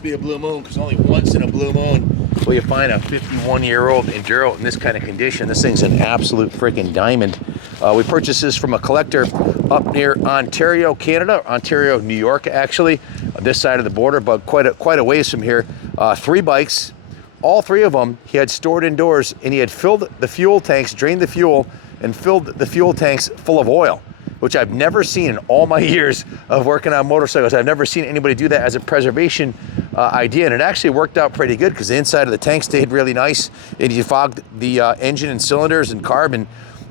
Be a blue moon, because only once in a blue moon will you find a 51-year-old Enduro in this kind of condition. This thing's an absolute freaking diamond. We purchased this from a collector up near Ontario, Canada, Ontario, New York, actually, on this side of the border, but quite a ways from here. 3 bikes, all 3 of them he had stored indoors, and he had filled the fuel tanks, drained the fuel, and filled the fuel tanks full of oil, which I've never seen in all my years of working on motorcycles. I've never seen anybody do that as a preservation idea, and it actually worked out pretty good because the inside of the tank stayed really nice. It defogged the engine and cylinders and carb, and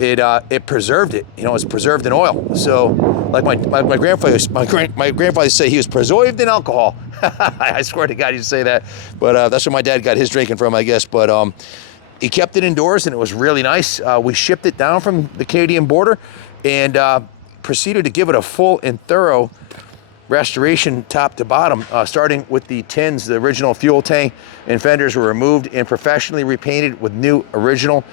it preserved it. You know, it's preserved in oil. So, like my grandfather used to say, he was preserved in alcohol. I swear to God, he used to say that. But that's where my dad got his drinking from, I guess. But he kept it indoors, and it was really nice. We shipped it down from the Canadian border, and proceeded to give it a full and thorough restoration top to bottom, starting with the tins. The original fuel tank and fenders were removed and professionally repainted with new original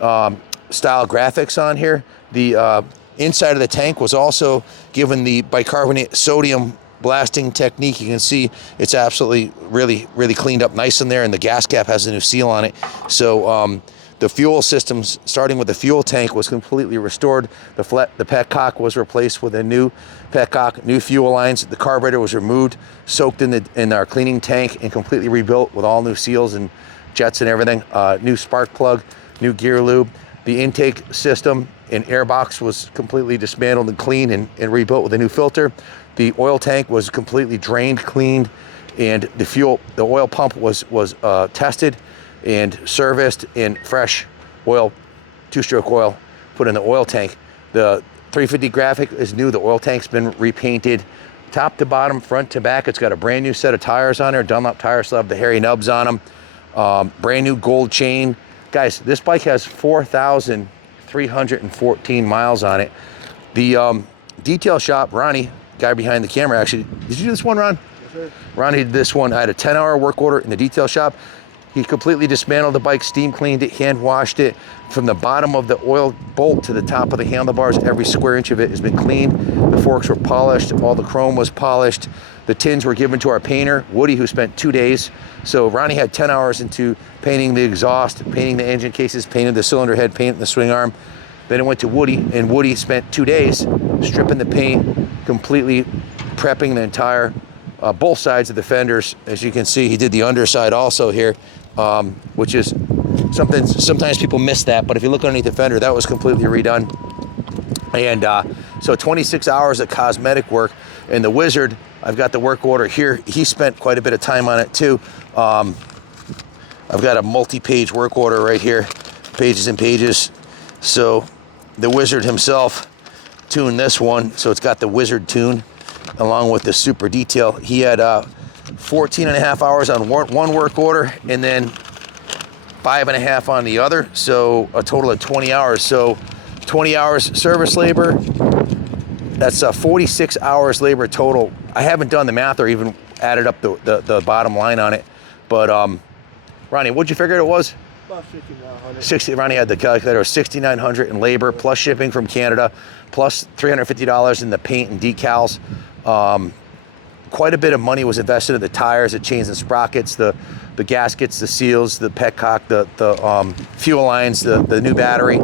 style graphics on here. The inside of the tank was also given the bicarbonate sodium blasting technique. You can see it's absolutely really cleaned up nice in there, and the gas cap has a new seal on it. So the fuel systems, starting with the fuel tank, was completely restored. The petcock was replaced with a new petcock, new fuel lines. The carburetor was removed, soaked in our cleaning tank, and completely rebuilt with all new seals and jets and everything. New spark plug, new gear lube. The intake system and airbox was completely dismantled and cleaned and rebuilt with a new filter. The oil tank was completely drained, cleaned, and the oil pump was tested and serviced, and fresh oil, 2-stroke oil, put in the oil tank. The 350 graphic is new. The oil tank's been repainted top to bottom, front to back. It's got a brand new set of tires on there. Dunlop tires still have the hairy nubs on them. Brand new gold chain. Guys, this bike has 4,314 miles on it. The detail shop, Ronnie, guy behind the camera, actually, did you do this one, Ron? Yes, sir. Ronnie did this one. I had a 10-hour work order in the detail shop. He completely dismantled the bike, steam cleaned it, hand washed it. From the bottom of the oil bolt to the top of the handlebars, every square inch of it has been cleaned. The forks were polished, all the chrome was polished. The tins were given to our painter, Woody, who spent 2 days. So Ronnie had 10 hours into painting the exhaust, painting the engine cases, painted the cylinder head, painted the swing arm. Then it went to Woody, and Woody spent 2 days stripping the paint, completely prepping the entire both sides of the fenders. As you can see, he did the underside also here, which is something, sometimes people miss that, but if you look underneath the fender, that was completely redone. And so 26 hours of cosmetic work. And the Wizard, I've got the work order here. He spent quite a bit of time on it too. I've got a multi-page work order right here, pages and pages. So the Wizard himself tuned this one, so it's got the Wizard tune along with the super detail. He had 14 and a half hours on one work order, and then 5.5 on the other, so a total of 20 hours. So 20 hours service labor, that's 46 hours labor total. I haven't done the math or even added up the bottom line on it, but Ronnie, what'd you figure it was? About 6,900. 60. Ronnie had the calculator. 6,900 in labor plus shipping from Canada, plus $350 in the paint and decals. Quite a bit of money was invested in the tires, the chains and sprockets, the gaskets, the seals, the petcock, the fuel lines, the new battery.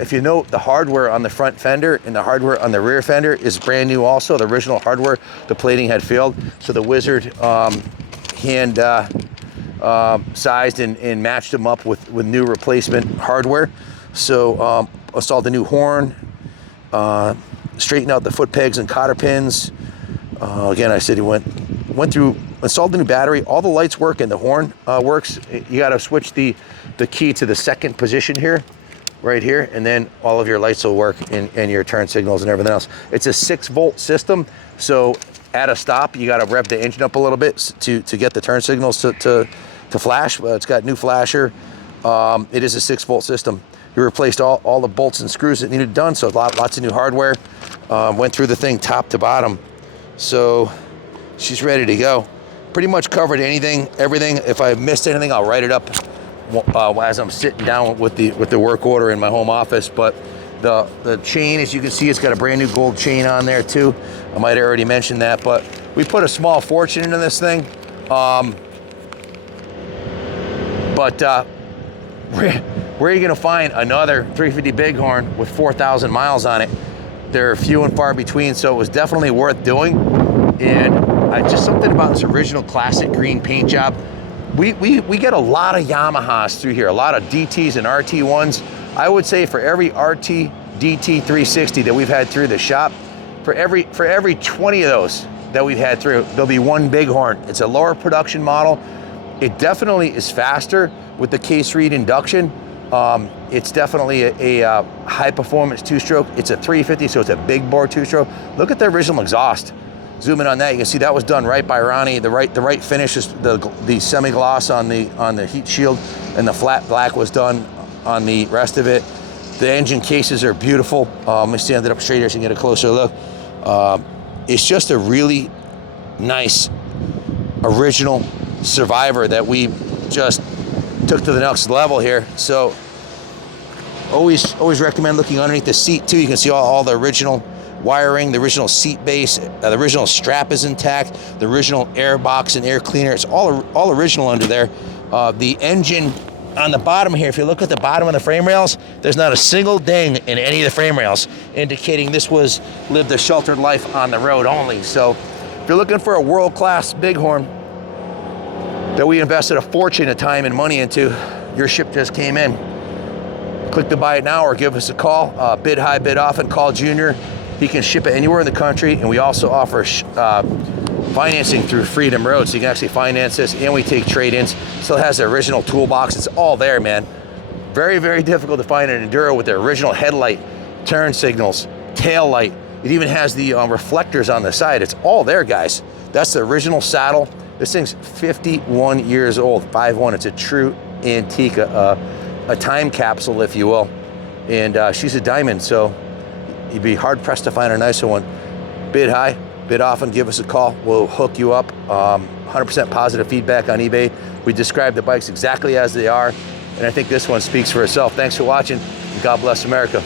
If you note, the hardware on the front fender and the hardware on the rear fender is brand new also. The original hardware, the plating had failed. So the Wizard hand sized and matched them up with new replacement hardware. So installed the new horn, straightened out the foot pegs and cotter pins. Again, I said he went through, installed the new battery. All the lights work and the horn works. You got to switch the key to the second position here, right here, and then all of your lights will work and your turn signals and everything else. It's a 6-volt system, so at a stop, you got to rev the engine up a little bit to get the turn signals to flash. It's got new flasher. It is a 6-volt system. We replaced all the bolts and screws that needed done, so lots of new hardware. Went through the thing top to bottom. So she's ready to go. Pretty much covered anything, everything. If I missed anything, I'll write it up as I'm sitting down with the work order in my home office. But the chain, as you can see, it's got a brand new gold chain on there too. I might have already mentioned that, but we put a small fortune into this thing. Where are you gonna find another 350 Bighorn with 4,000 miles on it? They're few and far between, so it was definitely worth doing. And just something about this original classic green paint job. We get a lot of Yamahas through here, a lot of DTs and RT1s. I would say for every RT, DT 360 that we've had through the shop, for every 20 of those that we've had through, there'll be one Bighorn. It's a lower production model. It definitely is faster with the case reed induction. It's definitely a high performance 2-stroke. It's a 350, so it's a big bore 2-stroke. Look at the original exhaust. Zoom in on that, you can see that was done right by Ronnie. The right finish is the semi-gloss on the heat shield, and the flat black was done on the rest of it. The engine cases are beautiful. Let me stand it up straight here so you can get a closer look. It's just a really nice original Survivor that we just took to the next level here. So always recommend looking underneath the seat too. You can see all the original wiring, the original seat base, the original strap is intact, the original air box and air cleaner. It's all original under there. The engine on the bottom here, if you look at the bottom of the frame rails, there's not a single ding in any of the frame rails, indicating this was lived a sheltered life on the road only. So if you're looking for a world-class Bighorn that we invested a fortune of time and money into, your ship just came in. Click to buy it now or give us a call. Bid high, bid often. Call Junior. He can ship it anywhere in the country, and we also offer financing through Freedom Road, so you can actually finance this, and we take trade-ins. Still has the original toolbox. It's all there, man. Very, very difficult to find an Enduro with the original headlight, turn signals, tail light. It even has the reflectors on the side. It's all there, guys. That's the original saddle. This thing's 51 years old, 5'1". It's a true antique, a time capsule, if you will. And she's a diamond, so you'd be hard-pressed to find a nicer one. Bid high, bid often, give us a call. We'll hook you up. 100% positive feedback on eBay. We describe the bikes exactly as they are, and I think this one speaks for itself. Thanks for watching, and God bless America.